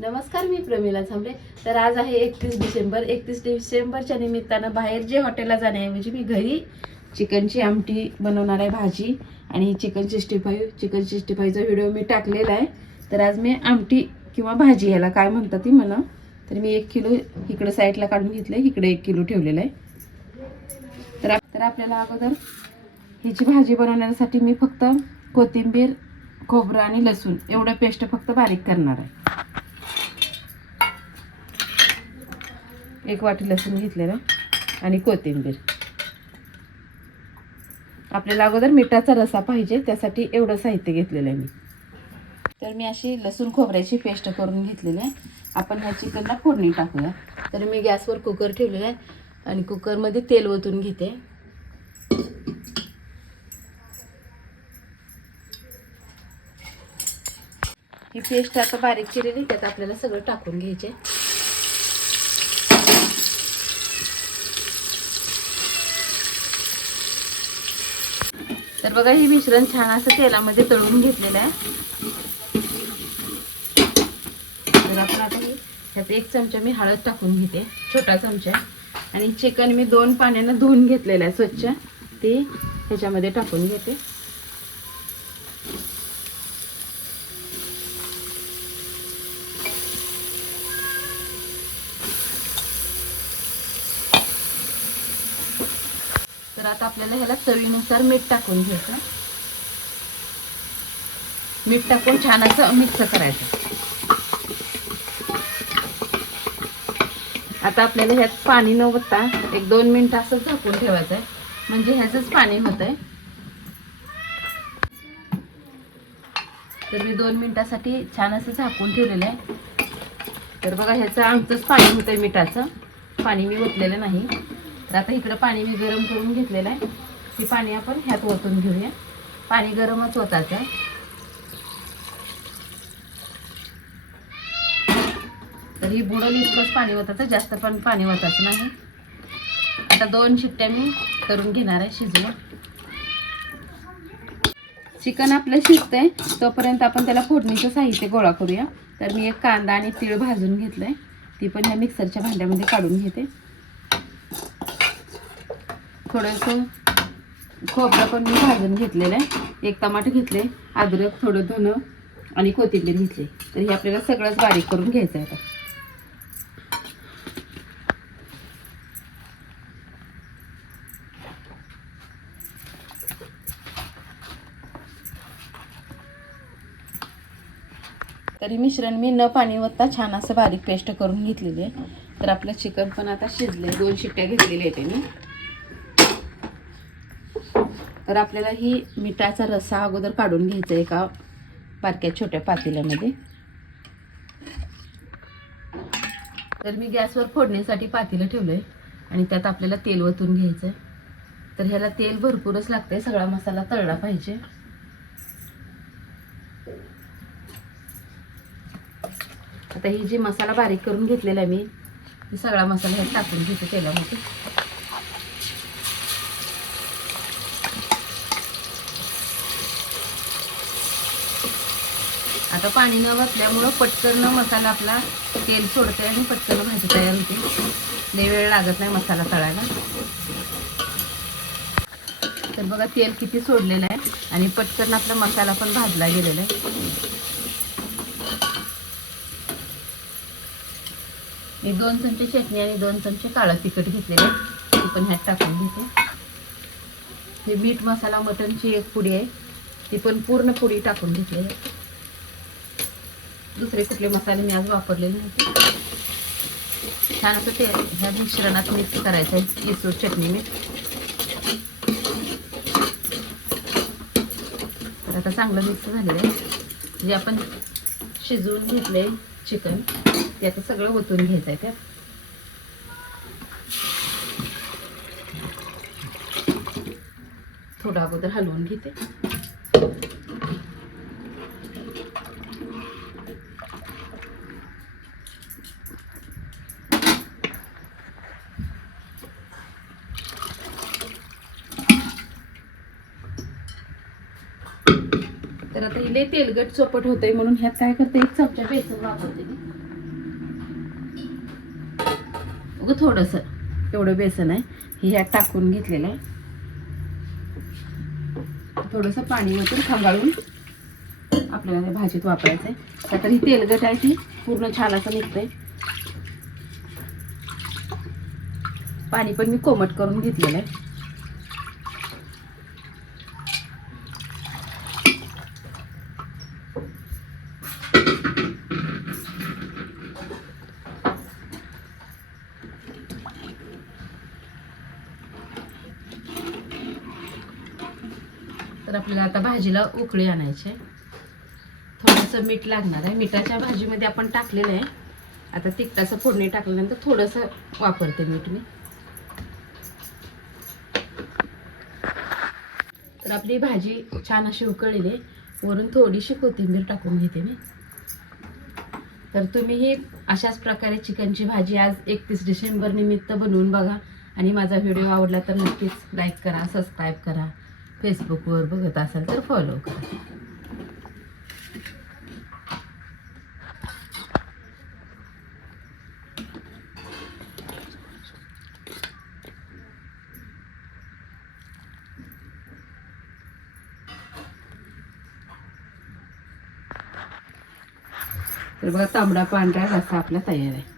नमस्कार मी प्रमिला झांबरे तर आज आहे एकतीस डिसेंबर. एकतीस डिसेंबरच्या निमित्तानं बाहेर जे हॉटेलला जाण्याऐवजी मी घरी चिकनची आमटी बनवणार आहे भाजी आणि chicken sixty five. Chicken sixty फाईव्हचा video मी टाकलेला आहे. तर आज मी आमटी किंवा भाजी याला काय म्हणतात ती मला तर मी एक किलो इकडं साईडला काढून घेतलं इकडे एक किलो ठेवलेलं आहे. तर तर आपल्याला अगोदर ह्याची भाजी बनवण्यासाठी मी फक्त कोथिंबीर खोबरं आणि लसूण एवढं पेस्ट फक्त बारीक करणार आहे. एक वाटी लसूण घेतलेला आणि कोथिंबीर. आपल्याला अगोदर मिठाचा रसा पाहिजे त्यासाठी एवढं साहित्य घेतलेलं आहे मी. तर मी अशी लसूण खोबऱ्याची पेस्ट करून घेतलेली आहे. आपण ह्या चिकनला फोडणी टाकूया. तर मी गॅसवर कुकर ठेवलेला आहे आणि कुकरमध्ये तेल ओतून घेते. ही पेस्ट आता बारीक चिरलेली त्यात आपल्याला सगळं टाकून घ्यायचे तर बघा हे मिश्रण छान असं तेलामध्ये तळून घेतलेलं आहे. तर आपण आता ह्यात एक चमचा मी हळद टाकून घेते छोटा चमचा. आणि चिकन मी दोन पाण्यानं धुवून घेतलेलं आहे स्वच्छ. ते ह्याच्यामध्ये टाकून घेते. तर आता आपल्याला ह्याला चवीनुसार मीठ टाकून घ्यायचं. मीठ टाकून छान असं मिक्स करायचं. आता आपल्याला ह्यात पाणी न वता एक दोन मिनिट असं झाकून ठेवायचं आहे म्हणजे ह्याचंच पाणी होत आहे तर मी दोन मिनिटासाठी छान असं झाकून ठेवलेलं आहे. तर बघा ह्याचं आमचंच पाणी होतंय मिठाचं. पाणी मी ओतलेलं नाही. तर आता इकडं पाणी मी गरम करून घेतलेलं आहे. ते पाणी आपण ह्यात ओतून घेऊया. पाणी गरमच ओतायचं आहे. तर ही बुडल इतकंच पाणी ओतायचं जास्त पण पाणी ओतायचं नाही. आता दोन शिट्ट्या मी करून घेणार आहे शिजवून. चिकन आपलं शिजतंय. तोपर्यंत आपण त्याला फोडणीचं साहित्य गोळा करूया. तर मी एक कांदा आणि तीळ भाजून घेतलंय. ती पण ह्या मिक्सरच्या भांड्यामध्ये काढून घेते. थोडंसं खोबरं पण मी भाजून घेतलेलं आहे. एक टमाटे घेतले अद्रक थोडं धुणं आणि कोथिंबीर घेतली. तर हे आपल्याला सगळंच बारीक करून घ्यायचं आहे आता. तरी मिश्रण मी न पाणी वत्ता छान असं बारीक पेस्ट करून घेतलेली आहे. तर आपलं चिकन पण आता शिजले दोन शिट्ट्या घेतलेल्या आहेत मी तर आपल्याला ही मिठाचा रस्सा अगोदर काढून घ्यायचा आहे एका बारक्या छोट्या पातेल्यामध्ये. तर मी गॅसवर फोडण्यासाठी पातेलं ठेवलं आहे आणि त्यात आपल्याला तेल ओतून घ्यायचं आहे तर ह्याला तेल भरपूरच लागतंय सगळा मसाला तळला पाहिजे. आता ही जी मसाला बारीक करून घेतलेला आहे मी सगळा मसाला ह्यात टाकून घेते तेलामध्ये. आता पाणी न घातल्यामुळं पटकन मसाला आपला तेल सोडते आणि पटकन भाजी तयार होते. लय वेळ लागत नाही मसाला तळायला. तर बघा तेल किती सोडलेलं आहे आणि पटकन आपला मसाला पण भाजला गेलेला आहे. मी दोन चमचे चटणी आणि दोन चमचे काळं तिखट घेतलेले ती पण ह्यात टाकून घेते. हे मीठ मसाला मटनची एक पुडी आहे. ती पण पूर्ण पुडी टाकून घेतली आहे. दुसरे कुठले मसाले मी आज वापरलेले नव्हते. छान असं ते ह्या मिश्रणात मिक्स करायचं आहे इसूर चटणी मीठ तर आता चांगलं मिक्स झालेलं आहे. जे आपण शिजवून घेतले चिकन ते आता सगळं ओतून घ्यायचं आहे त्यात. थोडं अगोदर हलवून घेते. तर आता इले तेलगट चोपट होतंय म्हणून ह्यात काय करते? एक चमचा बेसन वापरते मी. थोडस थोडंसं. एवढं बेसन आहे. हे ह्यात टाकून घेतलेलं आहे. थोडस पाणी वतून खांगाळून आपल्याला भाजीत वापरायचं आहे तर ही तेलगट आहे ती. पूर्ण छान असं निघतंय. पाणी पण मी कोमट करून घेतलेलं आहे. तर आपल्याला आता भाजीला उकळी आणायची थोडंसं मीठ लागणार आहे. मिठाच्या भाजीमध्ये आपण टाकलेलं आहे. आता तिखटाचं फोडणी टाकल्यानंतर थोडंसं वापरते मीठ मी. तर आपली भाजी छान अशी उकळलेली आहे. वरून थोडीशी कोथिंबीर टाकून घेते मी. तर तुम्हीही अशाच प्रकारे चिकनची भाजी आज एकतीस डिसेंबर निमित्त बनवून बघा. आणि माझा व्हिडिओ आवडला तर नक्कीच लाईक करा सबस्क्राईब करा. फेसबुकवर बघत असाल तर फॉलो करा. तर बघा तांबडा पांढरा रस्सा आपला तयार आहे.